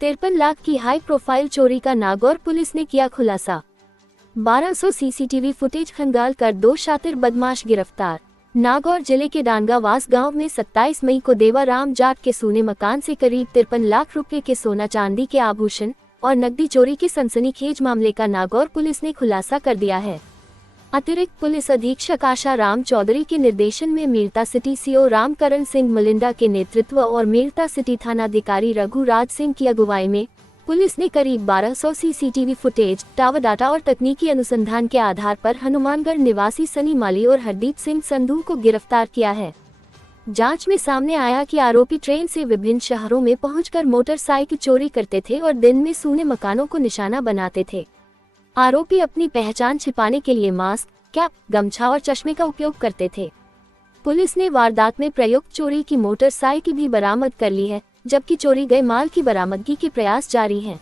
53 लाख की high profile चोरी का नागौर पुलिस ने किया खुलासा। 1200 सीसीटीवी फुटेज खंगाल कर 2 शातिर बदमाश गिरफ्तार। नागौर जिले के डांगावास गांव में 27 मई को देवाराम जाट के सोने मकान से करीब 53 लाख रुपए के सोना चांदी के आभूषण और नकदी चोरी के सनसनीखेज मामले का नागौर पुलिस ने खुलासा कर दिया है। अतिरिक्त पुलिस अधीक्षक आशा राम चौधरी के निर्देशन में मेरता सिटी सीओ रामकरण सिंह मलिंडा के नेतृत्व और मेरता सिटी थानाधिकारी रघु राज सिंह की अगुवाई में पुलिस ने करीब 1200 सीसीटीवी फुटेज, टावर डाटा और तकनीकी अनुसंधान के आधार पर हनुमानगढ़ निवासी सनी माली और हरदीप सिंह संधू को गिरफ्तार किया है। जांच में सामने आया कि आरोपी ट्रेन से विभिन्न शहरों में पहुंचकर मोटरसाइकिल चोरी करते थे और दिन में सूने मकानों को निशाना बनाते थे। आरोपी अपनी पहचान छिपाने के लिए मास्क, कैप, गमछा और चश्मे का उपयोग करते थे। पुलिस ने वारदात में प्रयुक्त चोरी की मोटरसाइकिल भी बरामद कर ली है, जबकि चोरी गए माल की बरामदगी के प्रयास जारी हैं।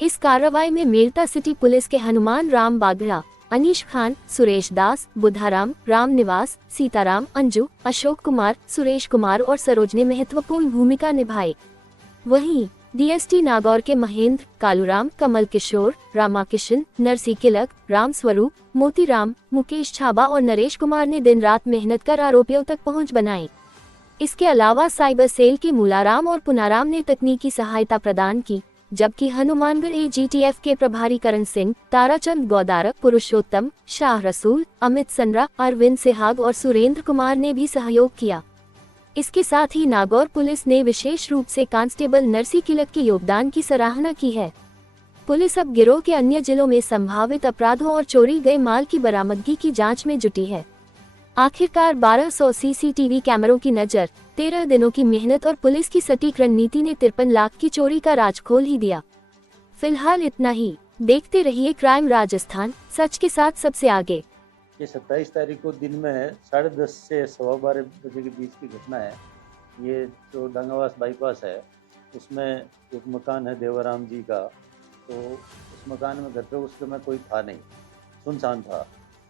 इस कार्रवाई में मेरता सिटी पुलिस के हनुमान राम बागड़ा, अनीश खान, सुरेश दास, बुधाराम, राम निवास, सीताराम, अंजू, अशोक कुमार, सुरेश कुमार और सरोज ने महत्वपूर्ण भूमिका निभाई। वहीं डीएसटी नागौर के महेंद्र, कालूराम, कमल किशोर, रामाकिशन, नरसी किलक, राम स्वरूप, मोतीराम, मुकेश छाबा और नरेश कुमार ने दिन रात मेहनत कर आरोपियों तक पहुंच बनाई। इसके अलावा साइबर सेल के मूलाराम और पुनाराम ने तकनीकी सहायता प्रदान की, जबकि हनुमानगढ़ एजीटीएफ के प्रभारी करण सिंह, ताराचंद गौदारक, पुरुषोत्तम, शाह रसूल, अमित सनरा, अरविंद सिहाग और सुरेंद्र कुमार ने भी सहयोग किया। इसके साथ ही नागौर पुलिस ने विशेष रूप से कांस्टेबल नरसी किलक के योगदान की सराहना की है। पुलिस अब गिरोह के अन्य जिलों में संभावित अपराधों और चोरी गए माल की बरामदगी की जांच में जुटी है। आखिरकार 1200 सीसीटीवी कैमरों की नजर, 13 दिनों की मेहनत और पुलिस की सटीक रणनीति ने 53 लाख की चोरी का राज खोल ही दिया। फिलहाल इतना ही। देखते रहिए क्राइम राजस्थान, सच के साथ सबसे आगे। ये 27 तारीख को दिन में 10:30 से 12:15 बजे के बीच की घटना है। ये जो डांगावास बाईपास है उसमें एक मकान है देवाराम जी का, तो उस मकान में घर पे उस समय कोई था नहीं, सुनसान था।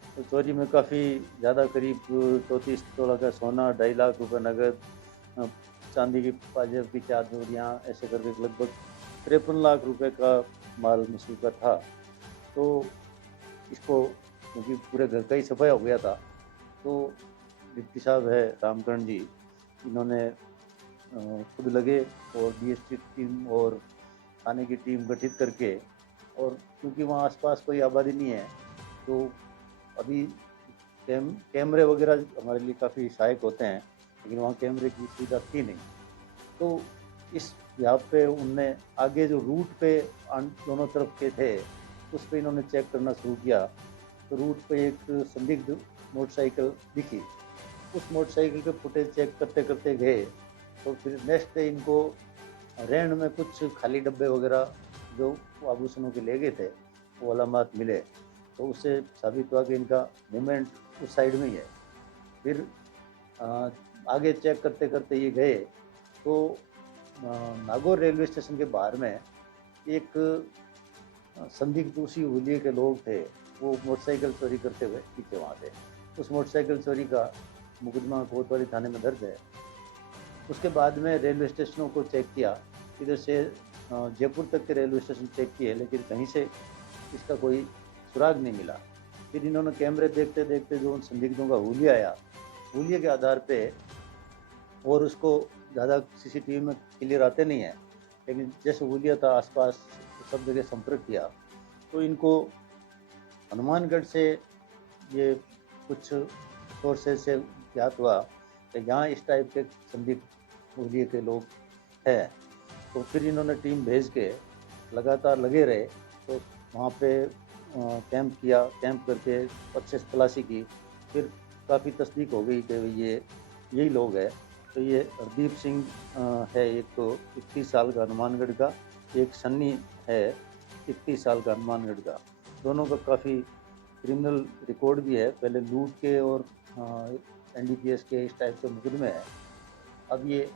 तो चोरी में काफ़ी ज़्यादा करीब 34 तोला का सोना, 2.5 लाख रुपए नगद, चांदी की पाजेब की 4 जोड़ियाँ, ऐसे करके लगभग 53 लाख रुपए का माल मसूका था। तो इसको क्योंकि पूरे घर का ही सफाया हो गया था, तो डिप्टी साहब है रामकरण जी, इन्होंने खुद लगे और डीएसपी टीम और थाने की टीम गठित करके, और क्योंकि वहाँ आसपास कोई आबादी नहीं है तो अभी कैमरे वगैरह हमारे लिए काफ़ी सहायक होते हैं, लेकिन वहाँ कैमरे की सुविधा थी नहीं। तो इस यहाँ पे उनने आगे जो रूट पे दोनों तरफ के थे उस पर इन्होंने चेक करना शुरू किया। तो रूट पे एक संदिग्ध मोटरसाइकिल दिखी, उस मोटरसाइकिल के फुटेज चेक करते करते गए। तो फिर नेक्स्ट डे इनको रेंड में कुछ खाली डब्बे वगैरह जो आभूषणों के ले गए थे वो अलामत मिले, तो उससे साबित हुआ कि इनका मूवमेंट उस साइड में ही है। फिर आगे चेक करते करते ये गए तो नागौर रेलवे स्टेशन के बाहर में एक संदिग्ध उसी हुलिये के लोग थे, वो मोटरसाइकिल चोरी करते हुए पीछे वहाँ थे। उस मोटरसाइकिल चोरी का मुकदमा कोतवाली थाने में दर्ज है। उसके बाद में रेलवे स्टेशनों को चेक किया, इधर से जयपुर तक के रेलवे स्टेशन चेक किए, लेकिन कहीं से इसका कोई सुराग नहीं मिला। फिर इन्होंने कैमरे देखते देखते जो उन संदिग्धों का हुलिया आया, हुलिये के आधार पे, और उसको ज़्यादा सीसीटीवी में क्लियर आते नहीं है, लेकिन जैसे हुलिया था आसपास सब जगह संपर्क किया, तो इनको हनुमानगढ़ से ये कुछ सोर्सेज से ज्ञात हुआ कि यहाँ इस टाइप के संदिग्ध हुलिये के लोग हैं। तो फिर इन्होंने टीम भेज के लगातार लगे रहे, तो वहाँ पे कैंप किया, कैंप करके अच्छे से तलाशी की। फिर काफ़ी तस्दीक हो गई कि ये यही लोग हैं। तो ये हरदीप सिंह है एक, तो 31 साल का हनुमानगढ़ का, एक सन्नी है 31 साल का हनुमानगढ़ का। दोनों का काफ़ी क्रिमिनल रिकॉर्ड भी है, पहले लूट के और एनडीपीएस के इस टाइप के मुकदमे हैं। अब ये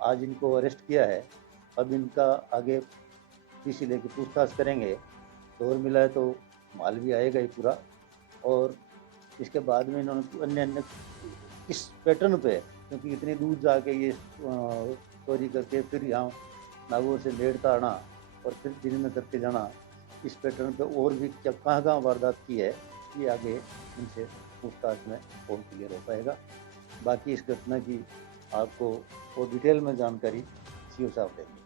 आज इनको अरेस्ट किया है, अब इनका आगे पीसी लेके पूछताछ करेंगे, तो और मिला है तो माल भी आएगा ही पूरा। और इसके बाद में इन्होंने अन्य अन्य इस पैटर्न पे, क्योंकि इतनी दूर जाके ये चोरी करके फिर यहाँ नागौर से नेड़ता आना और फिर दिन में करके जाना, इस पैटर्न पे और भी क्या कहाँ कहाँ वारदात की है, ये आगे उनसे पूछताछ में और क्लियर हो पाएगा। बाकी इस घटना की आपको और डिटेल में जानकारी सीओ साहब देंगे।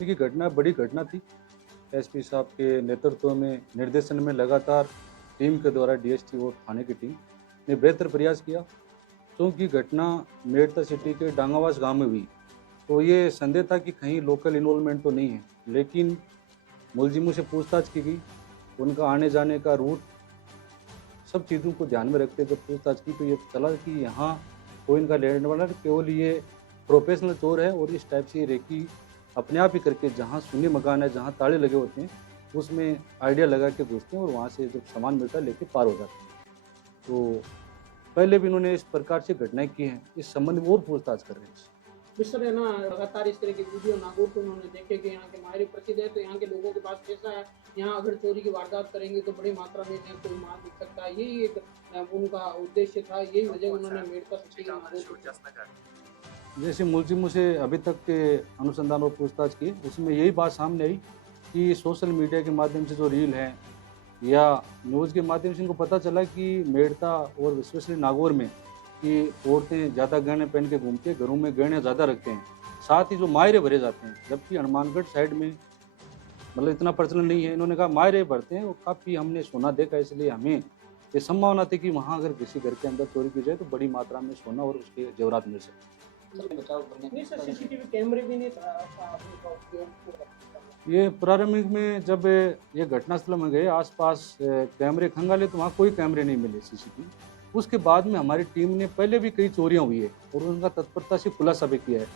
देखिए, घटना बड़ी घटना थी। एसपी साहब के नेतृत्व में, निर्देशन में लगातार टीम के द्वारा डीएसटी और थाने की टीम ने बेहतर प्रयास किया। क्योंकि घटना मेड़ता सिटी के डांगावास गांव में हुई, तो ये संदेह था कि कहीं लोकल इन्वॉल्वमेंट तो नहीं है, लेकिन मुलजिमों से पूछताछ की गई, उनका आने जाने का रूट, सब चीज़ों को ध्यान में रखते जब पूछताछ की तो ये चला कि यहाँ कोई इनका लेने वाला केवल ये प्रोफेशनल चोर है और इस टाइप से रेकी अपने आप ही करके जहाँ सुन्नी मकान है, जहाँ ताले लगे होते हैं, उसमें आइडिया लगा के घुसते हैं और वहाँ से जब सामान मिलता है लेके पार हो जाते हैं। तो पहले भी इन्होंने इस प्रकार से घटनाएं की हैं, इस संबंध में और पूछताछ कर रहे हैं। जिस तरह ना लगातार इस तरह की वीडियो नागौर को उन्होंने देखे कि यहाँ के मायरे प्रसिद्ध है, तो यहाँ के लोगों के पास पैसा है, यहाँ अगर चोरी की वारदात करेंगे तो बड़ी मात्रा में इन्हें कोई माल दिख सकता है, यही एक उनका उद्देश्य था, यही वजह उन्होंने मेड़ता सिटी के नागौर। जैसे मुलजिमों से अभी तक के अनुसंधान और पूछताछ की, उसमें यही बात सामने आई कि सोशल मीडिया के माध्यम से जो रील है या न्यूज़ के माध्यम से इनको पता चला कि मेड़ता और स्पेशली नागौर में कि औरतें ज़्यादा गहने पहन के घूमती हैं, घरों में गहने ज़्यादा रखते हैं, साथ ही जो मायरे भरे जाते हैं, जबकि हनुमानगढ़ साइड में मतलब इतना प्रचलन नहीं है। इन्होंने कहा मायरे भरते हैं और काफ़ी हमने सोना देखा, इसलिए हमें ये संभावना थी कि वहाँ अगर किसी घर के अंदर चोरी की जाए तो बड़ी मात्रा में सोना और उसके जेवरात मिल सकते हैं। नहीं सर, सीसीटीवी कैमरे भी नहीं था ये प्रारंभिक में जब ये घटनास्थल में गए, आसपास कैमरे खंगाले तो वहाँ कोई कैमरे नहीं मिले सीसीटीवी। उसके बाद में हमारी टीम ने पहले भी कई चोरियां हुई है और उनका तत्परता से खुलासा भी किया है।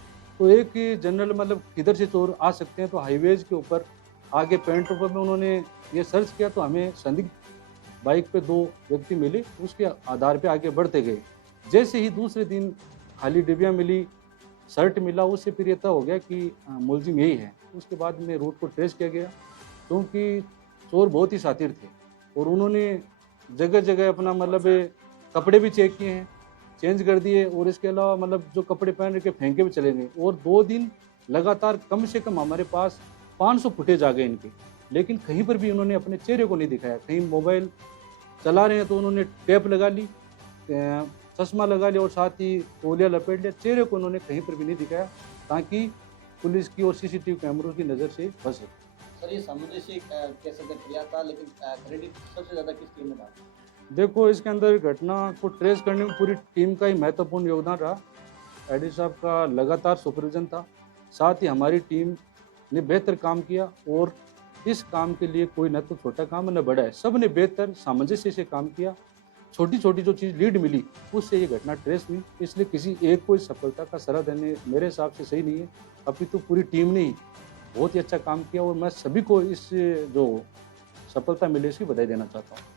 तो एक जनरल मतलब किधर से चोर आ सकते हैं, तो हाईवेज के ऊपर आगे पेट्रोल में उन्होंने ये सर्च किया तो हमें संदिग्ध बाइक पे 2 व्यक्ति मिले, उसके आधार पे आगे बढ़ते गए। जैसे ही दूसरे दिन खाली डिबिया मिली, शर्ट मिला, उससे फिर ये तय हो गया कि मुलजिम यही है। उसके बाद में रूट को ट्रेस किया गया, क्योंकि चोर बहुत ही शातिर थे और उन्होंने जगह जगह अपना मतलब कपड़े भी चेक किए हैं, चेंज कर दिए और इसके अलावा मतलब जो कपड़े पहन के फेंके भी चले गए। और 2 दिन लगातार कम से कम हमारे पास 500 फुटेज आ गए इनके, लेकिन कहीं पर भी उन्होंने अपने चेहरे को नहीं दिखाया। कहीं मोबाइल चला रहे हैं तो उन्होंने टेप लगा ली, चश्मा लगा लिया और साथ ही तौलिया लपेट लिया, चेहरे को उन्होंने कहीं पर भी नहीं दिखाया ताकि पुलिस की और सीसीटीवी कैमरों की नज़र से बच सके। सर, ये सामंजस्य कह सकते क्रिया था, लेकिन क्रेडिट सबसे ज़्यादा किस टीम में था? देखो, इसके अंदर घटना को ट्रेस करने में पूरी टीम का ही महत्वपूर्ण योगदान रहा। एडी साहब का लगातार सुपरविजन था, साथ ही हमारी टीम ने बेहतर काम किया और इस काम के लिए कोई न तो छोटा काम न बड़ा है, सब ने बेहतर सामंजस्य से काम किया। छोटी छोटी जो चीज़ लीड मिली उससे ये घटना ट्रेस हुई, इसलिए किसी एक को इस सफलता का सरा देने मेरे हिसाब से सही नहीं है। अभी तो पूरी टीम ने ही बहुत ही अच्छा काम किया और मैं सभी को इस जो सफलता मिली इसकी बधाई देना चाहता हूँ।